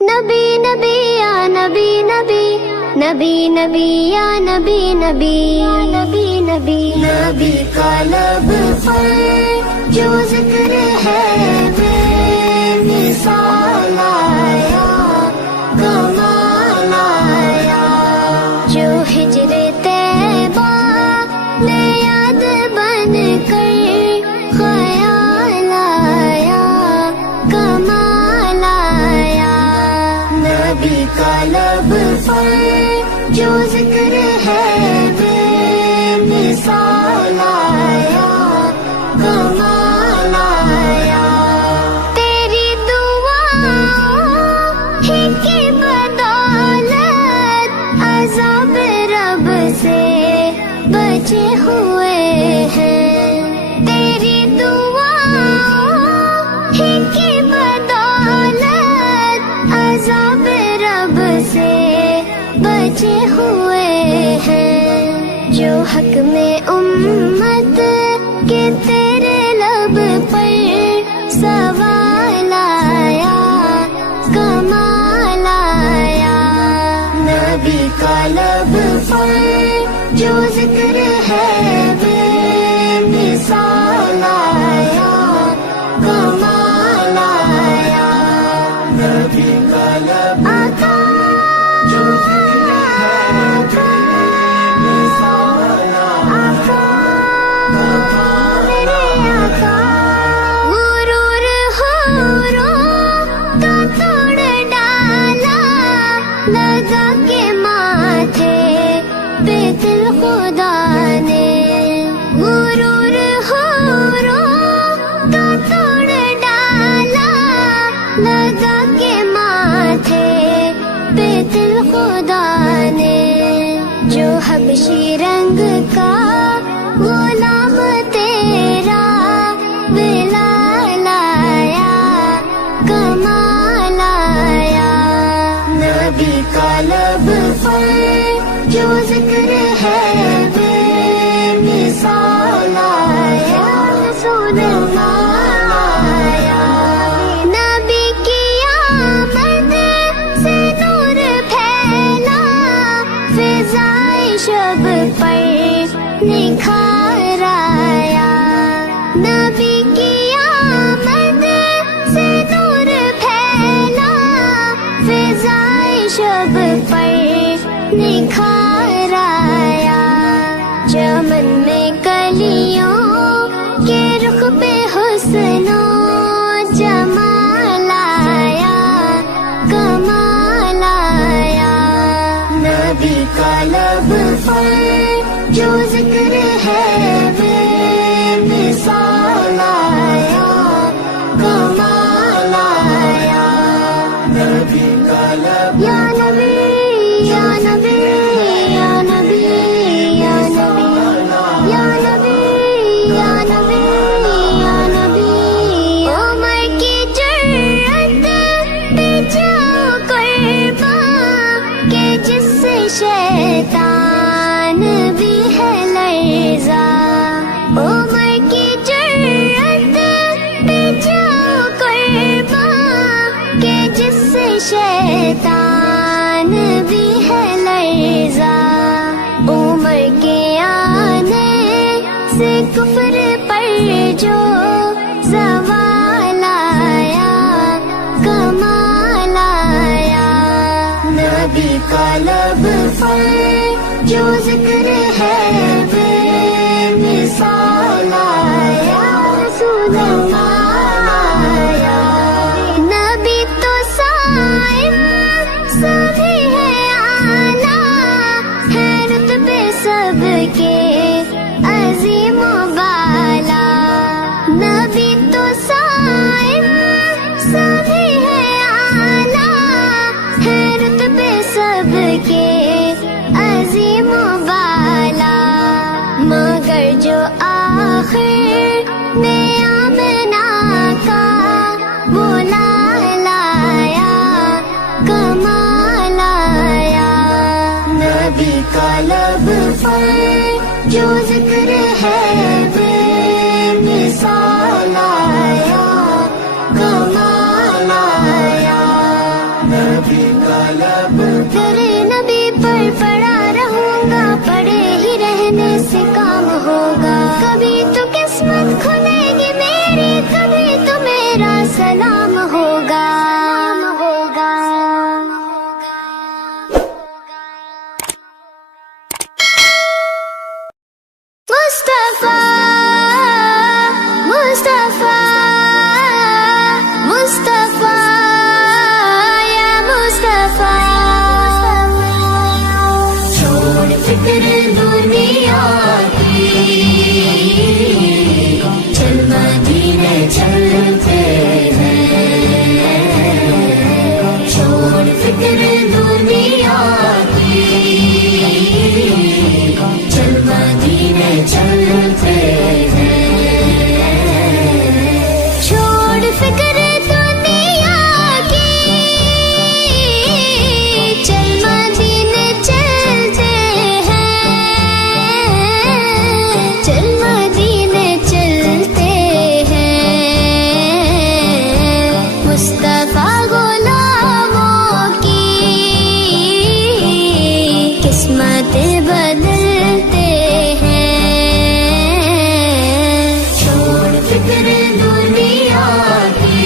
نبی نبی یا نبی نبی، نبی نبی یا نبی نبی، نبی نبی نبی کا لب پر جو ذکر ہے بے مثال آیا، کمال آیا، جو ہجر طیبہ میں یاد بن کر خیال آیا، کمال آیا، نبی کا لب پر جو ذکر ہے بے مثال آیا، کمال آیا، تیری دعاؤں ہی کی بدولت عذاب رب سے بچے ہوئے ہیں، تیری دعاؤں ہی کی بدولت عذاب رب سے بچے ہوئے ہیں، جو حق میں امت کے تیرے لب پر سوال آیا، کمال آیا، نبی کا لب پر جو ذکر ہے بے مثال آیا، کمال آیا، نبی کا لب آقا جو ذکر ہے بے مثال آیا، میرے آقا، غرور حوروں کا توڑ ڈالا، لگا کے ماتھے پہ دل خدا نے، غرور حوروں کا توڑ ڈالا، لگا کے ماتھے پہ دل خدا نے، جو حبشی رنگ کا غلام تیرا بلال آیا، کمال آیا، نبی کا لب پر جو ذکر ہے بے مثال آیا، رسول اللہ آیا، نبی کی آمد سے نور پھیلا، فضائے شب پر نکھار آیا، نبی کی آمد سے نور پھیلا، فضائے شب پر نکھار آیا، چمن میں کلیوں کے رخ پہ حسن و جمال آیا، کمال آیا، نبی کا لب پر جو ذکر ہے بے مثال آیا، کمال آیا، نبی کا لب یا نبی یا نبی یا نبی یا نبی یا نبی یا نبی یا نبی، عمر کی جرأت پہ جاؤ قرباں کہ جس سے شیطان بھی ہے لرزاں، عمر کی جرأت پہ جاؤ قرباں کہ جس سے شیطان بھی ہے لرزاں، عمر کے آنے سے کفر پر جو زوال آیا، کمال آیا، نبی کا لب پر جو ذکر ہے بے مثال آیا، رسول اللہ آیا، نبی تو صائم سبھی ہے اعلیٰ، ہے رتبے سب کے عظیم و بالا، نبی تو صائم سبھی ہے اعلیٰ، ہے رتبے سب کے عظیم و بالا، مگر جو آخر میں آمنہ کا وہ لال آیا، کمال آیا، نبی کا لب پر جو ذکر ہے بے مثال آیا، کمال آیا، نبی کا لب تیرے نبی پر پڑا رہوں گا، پڑے ہی رہنے سے کام ہوگا. کبھی تو قسمت کھلے گی میری، کبھی تو میرا سلام ہوگا. مصطفیٰ مصطفیٰ مصطفیٰ یا مصطفیٰ، چھوڑ فکر دنیا کی، چل مدینے چلتے ہیں. چھوڑ فکر دنیا کی، چل مدینے چلتے ہیں. چھوڑ فکر دنیا کی، چل مدینے چلتے ہیں. چل مدینے چلتے ہیں. مصطفیٰ غلاموں کی قسمتیں بدلتے ہیں. چھوڑ فکر دنیا کی،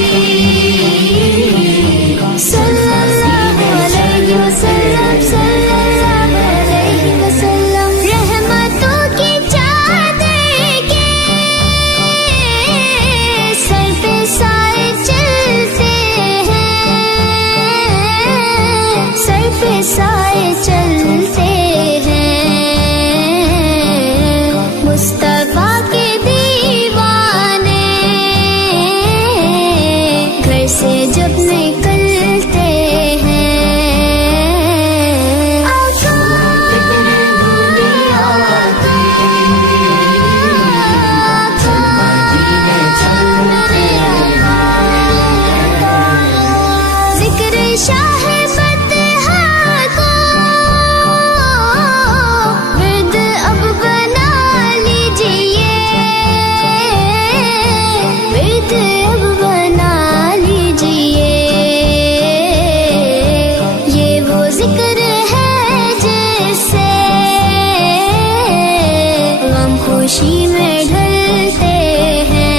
صلی اللہ علیہ وسلم صلی اللہ علیہ وسلم. رحمتوں کی چادر کے سر پہ سائے چلتے ہیں. سر پہ سائے چلتے ہیں. مصطفیٰ کے دیوانے گھر سے جب نکلتے ہیں. آقا ذکر شاہ فتح کو ورد اب بنا لیجئے. ورد اب بنا لیجئے. یہ وہ ذکر ہے جس سے غم خوشی میں ڈھلتے ہیں.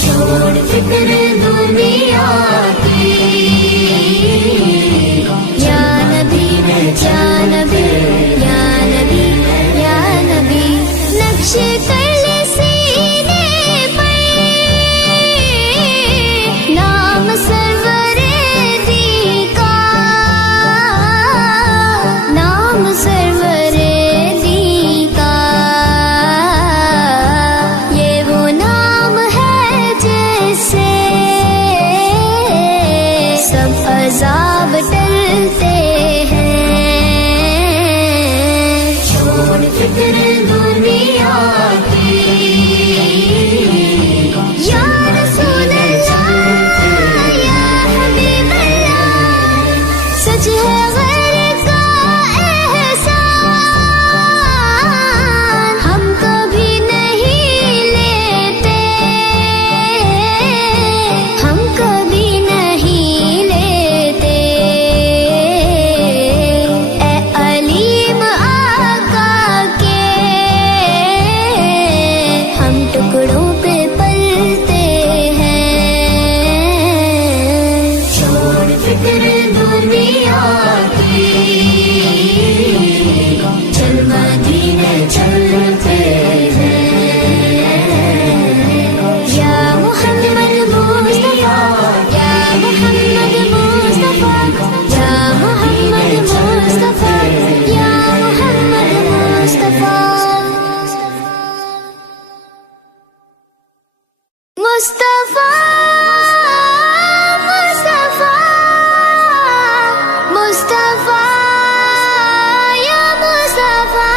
چھوڑ فکر دنیا کی، یا نبی یا نبی یا نبی یا نبی. نقش کر لے سینے پر نام سرور دی کا، نام سرور دی کا. یہ وہ نام ہے جس سے سب عذاب ٹلتے ہیں. چھوڑ فکر دنیا کی، یا رسول اللہ یا حبیب اللہ. سچ ہے غیر کا احسان، ہم کبھی نہیں لیتے. ہم کبھی نہیں لیتے. اے علیم آقا کے ہم ٹکڑوں پہ پلتے ہیں. چھوڑ فکر دنیا کی، چل مدینے چلتے ہیں. یا محمد مصطفیٰ یا محمد مصطفیٰ یا محمد مصطفیٰ یا محمد مصطفیٰ. مصطفیٰ مصطفیٰ مصطفیٰ یا مصطفیٰ.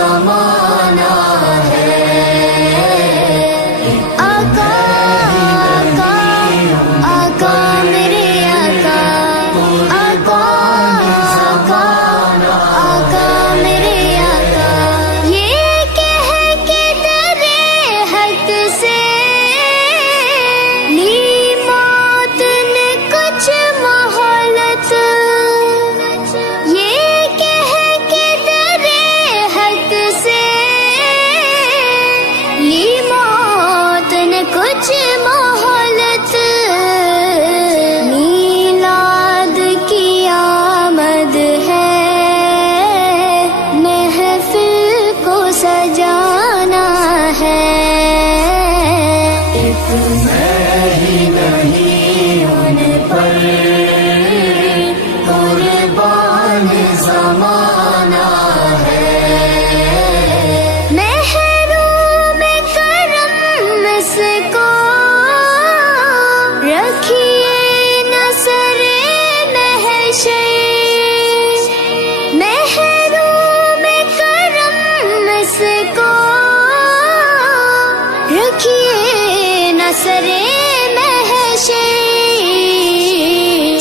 زمانہ ہے آقا آقا آقا میرے آقا آقا آقا آقا میرے آقا یہ کہہ کے درے حق سے لی موت نے کچھ مہلت یہ کہہ کے درے حق سے لی موت نے کچھ مہلت میلاد کی آمد ہے محفل کو سجانا ہے ایک میں ہی نہیں ان پر قربان زمانہ ہے محروم کرم اس کو رکھیے نصر محشر محروم کرم اس کو رکھیے نصر محشر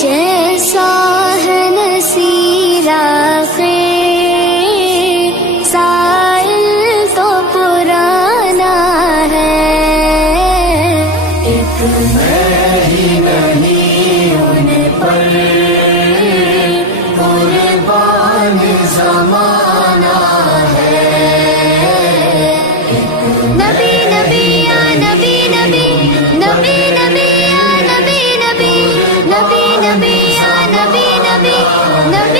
جیسا ہے نصیر آخر سائل تو پرانا ہے ایک میں ہی نہیں ان پر قربان زمانہ ہے نبی نبی یا نبی نبی نبی نبی یا نبی نبی نبی نبی یا نبی نبی نبی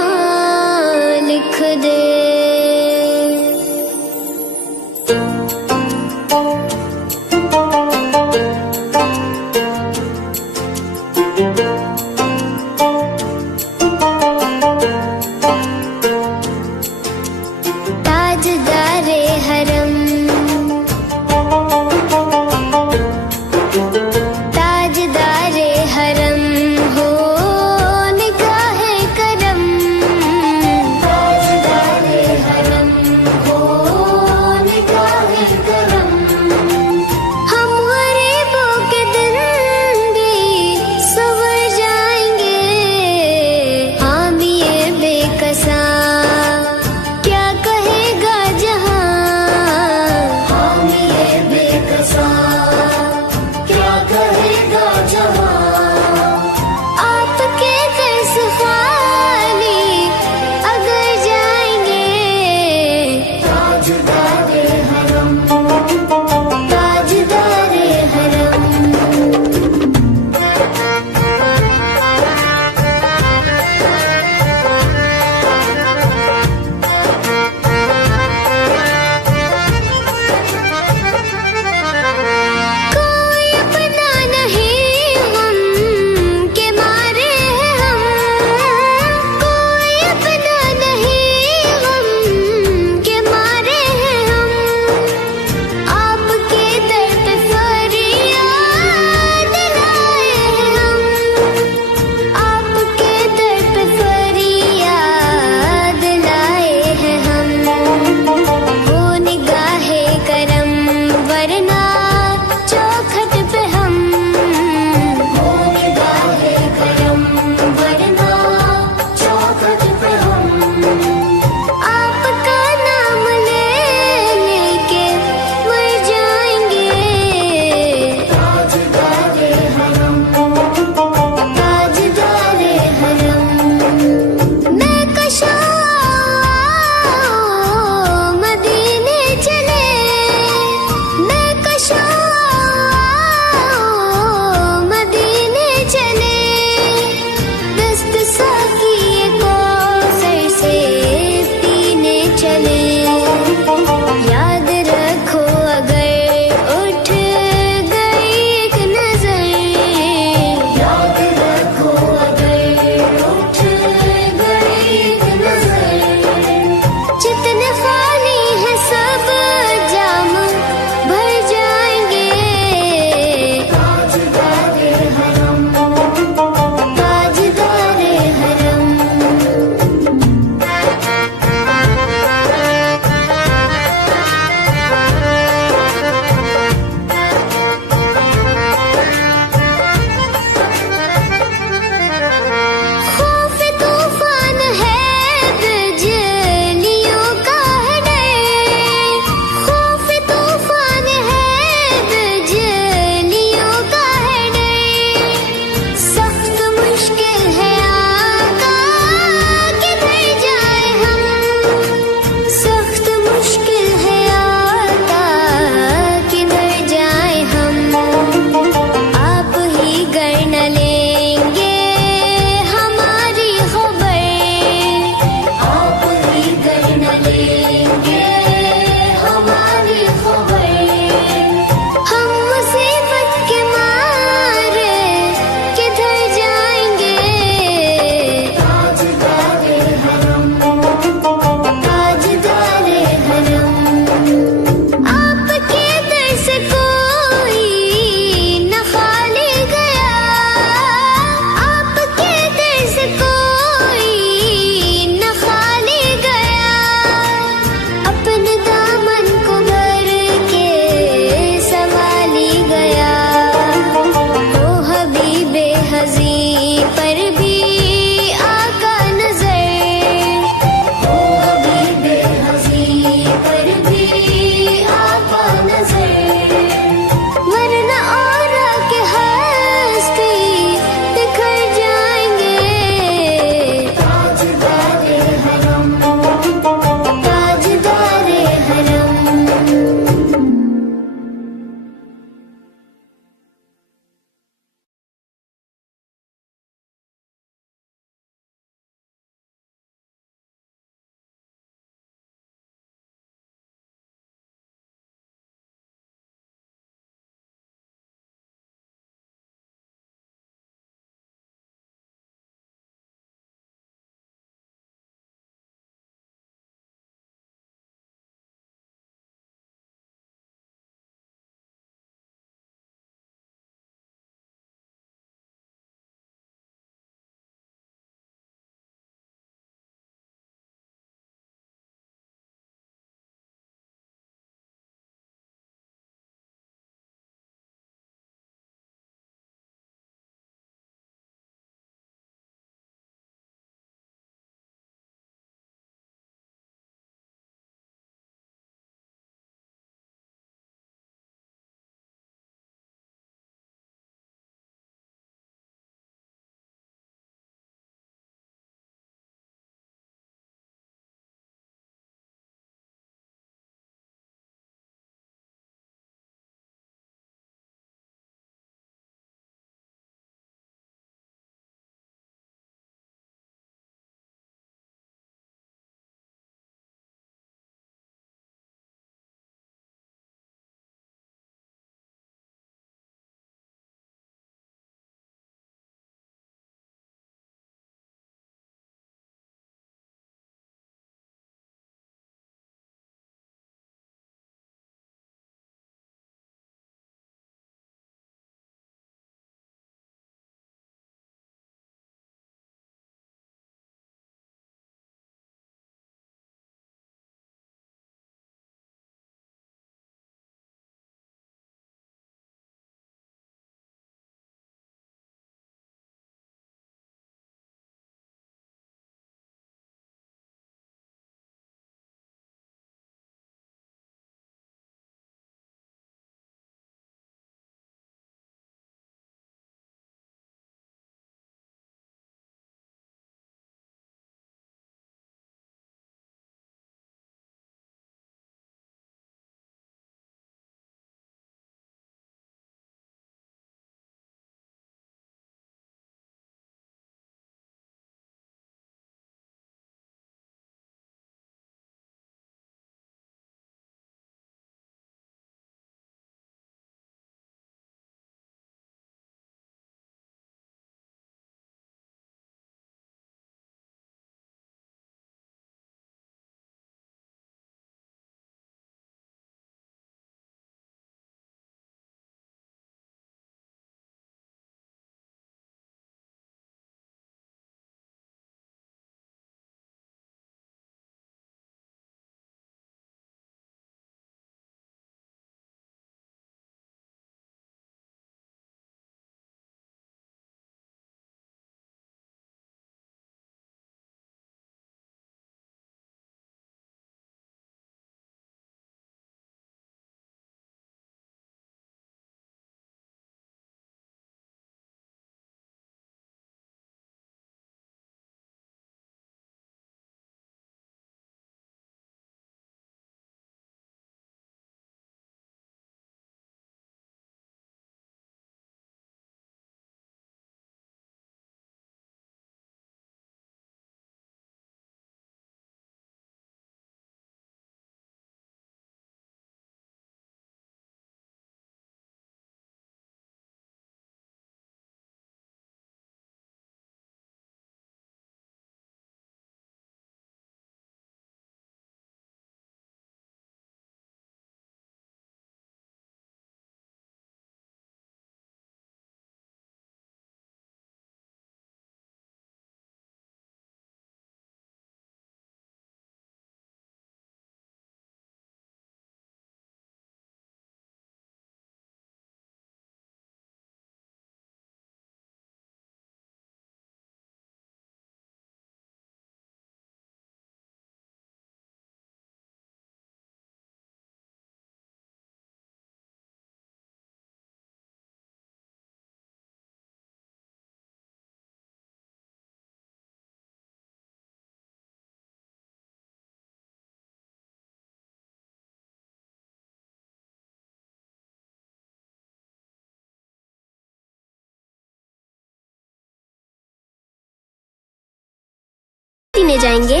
دینے جائیں گے.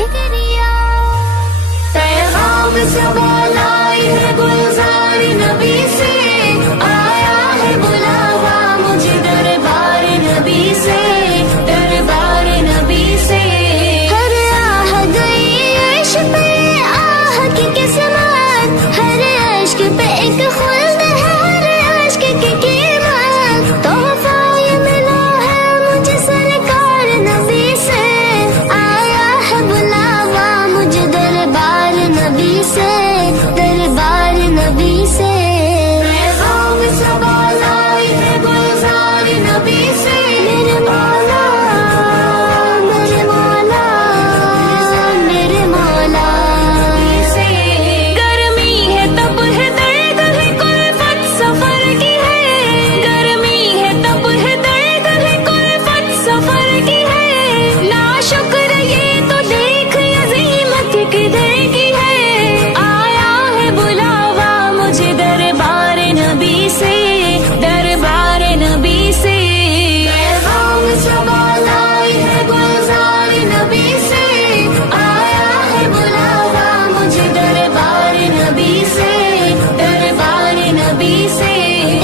پیغام صبا لائی ہے گلزار نبی سے، آیا ہے بلاوا مجھے دربار نبی سے، دربار نبی سے. ہر آہ گئی عرش پہ آہ کی قسمت، ہر عشق پہ ایک خلد ہے، ہر عشق کی قیمت. تحفہ یہ ملا ہے مجھے سرکار نبی سے، آیا ہے بلاوا مجھے دربار نبی سے، دربار نبی سے. پیغام صبا لائی ہے گلزار نبی سے، میرے مولا میرے مولا میرے مولا. گرمی ہے تب ہے درد ہے کلفت سفر کی ہے، گرمی ہے تب ہے درد ہے کلفت سفر کی ہے. ناشکر یہ تو دیکھ عظیمت کدھر کی ہے، آیا ہے بلاوا مجھے دربار نبی سے، دربار نبی سے. پیغام صبا لائی ہے گلزار نبی سے، آیا ہے بلاوا مجھے دربار نبی سے، دربار نبی سے.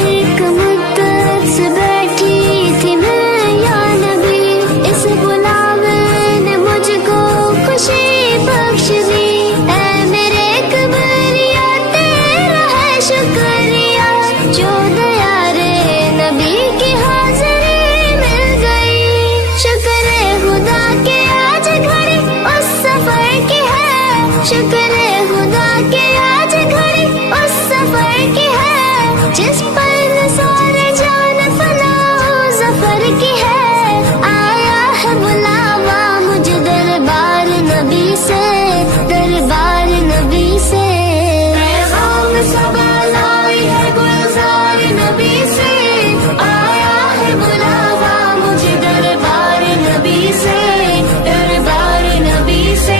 ایک مدت سے بیٹھی تھی میں یا نبی، اس بلاوے نے مجھ کو خوشی بخش دی. اے میرے کبریا تیرا ہے شکریہ، جو دیا رے نبی کی حاضری مل گئی. شکر خدا کے آج گھڑی اس سفر کی ہے، شکر خدا کے آج گھڑی اس سفر کی ہے، جس پر نثار جان فنا و ظفر کی ہے. آیا ہے بلاوا مجھے دربار نبی سے، دربار نبی سے. پیغام صبا لائی ہے گلزار نبی سے، آیا ہے بلاوا مجھے دربار نبی سے، دربار نبی سے.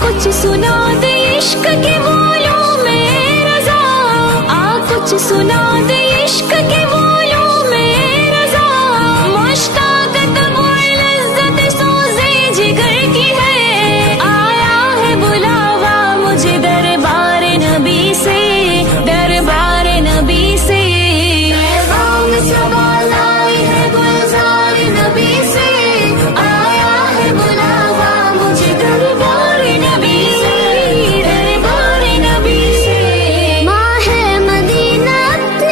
کچھ سنا دے عشق کے بولوں میں رضا، کچھ سنا دے عشق کے بولوں میں رضا. مشتاقت وہ لذت سوزے جگر کی ہے، آیا ہے بلاوا مجھے دربار نبی سے، دربار نبی سے. پیغام صبا لائی ہے گلزار نبی سے، آیا ہے بلاوا مجھے دربار نبی سے، دربار نبی سے. ماہ مدینہ اپنے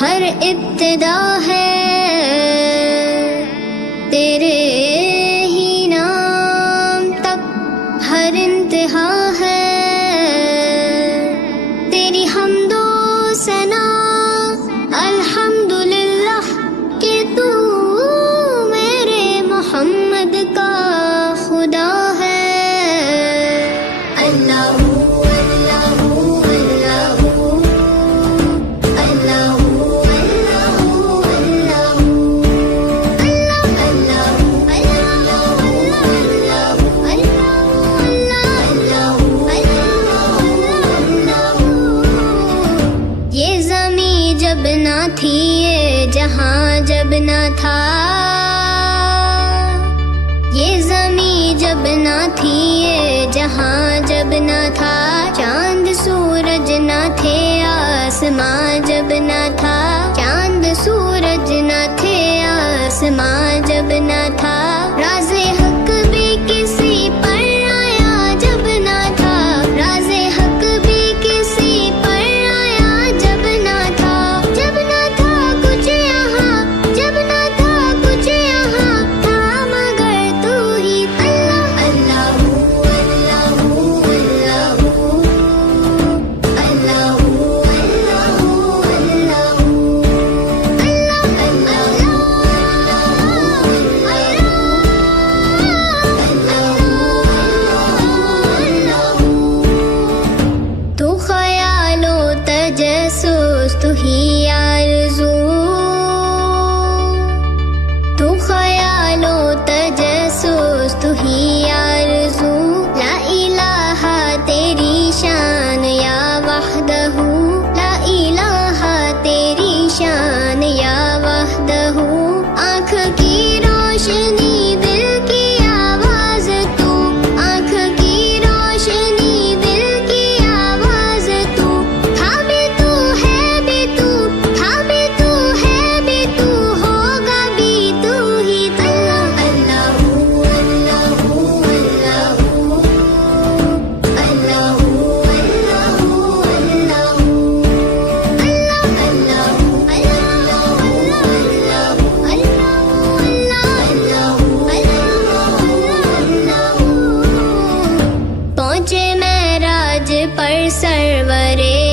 ہر ابتدا ہے تیرے ہی نام تک، ہر انتہا ہے تیری حمد و ثنا، الحمدللہ کہ تو میرے محمد کا خدا ہے۔ اللہ اللہ اللہ اللہ یہ زمین جب نہ تھی، یہ جہاں جب نہ تھا، یہ زمین جب نہ تھی، یہ جہاں جب نہ تھا، چاند سورج نہ تھے، آسماں جب نہ تھا، چاند سورج نہ تھے، آسماں جب نہ تھا، راز حق بھی کسی پر آیا جب نہ تھا، راز حق بھی کسی پر آیا جب نہ تھا، جب نہ تھا کچھ یہاں، جب نہ تھا کچھ یہاں تھا، مگر تو ہی اللہ اللہ اللہ اللہ اللہ تو خیال و تجسس تو ہی آرزو، تو خیال و تجسس تو ہی آرزو، لا الہ تیری شان یا وحدہ، لا الہ تیری شان یا وحدہ، آنکھ کی روشنی دل کی آواز تو، آنکھ کی روشنی دل کی آواز تو، تھا بھی تو ہے بھی تو، تھا بھی تو ہے بھی تو، ہوگا بھی تو ہی اللہ اللہ اللہ اللہ پہنچے معراج پر سرورے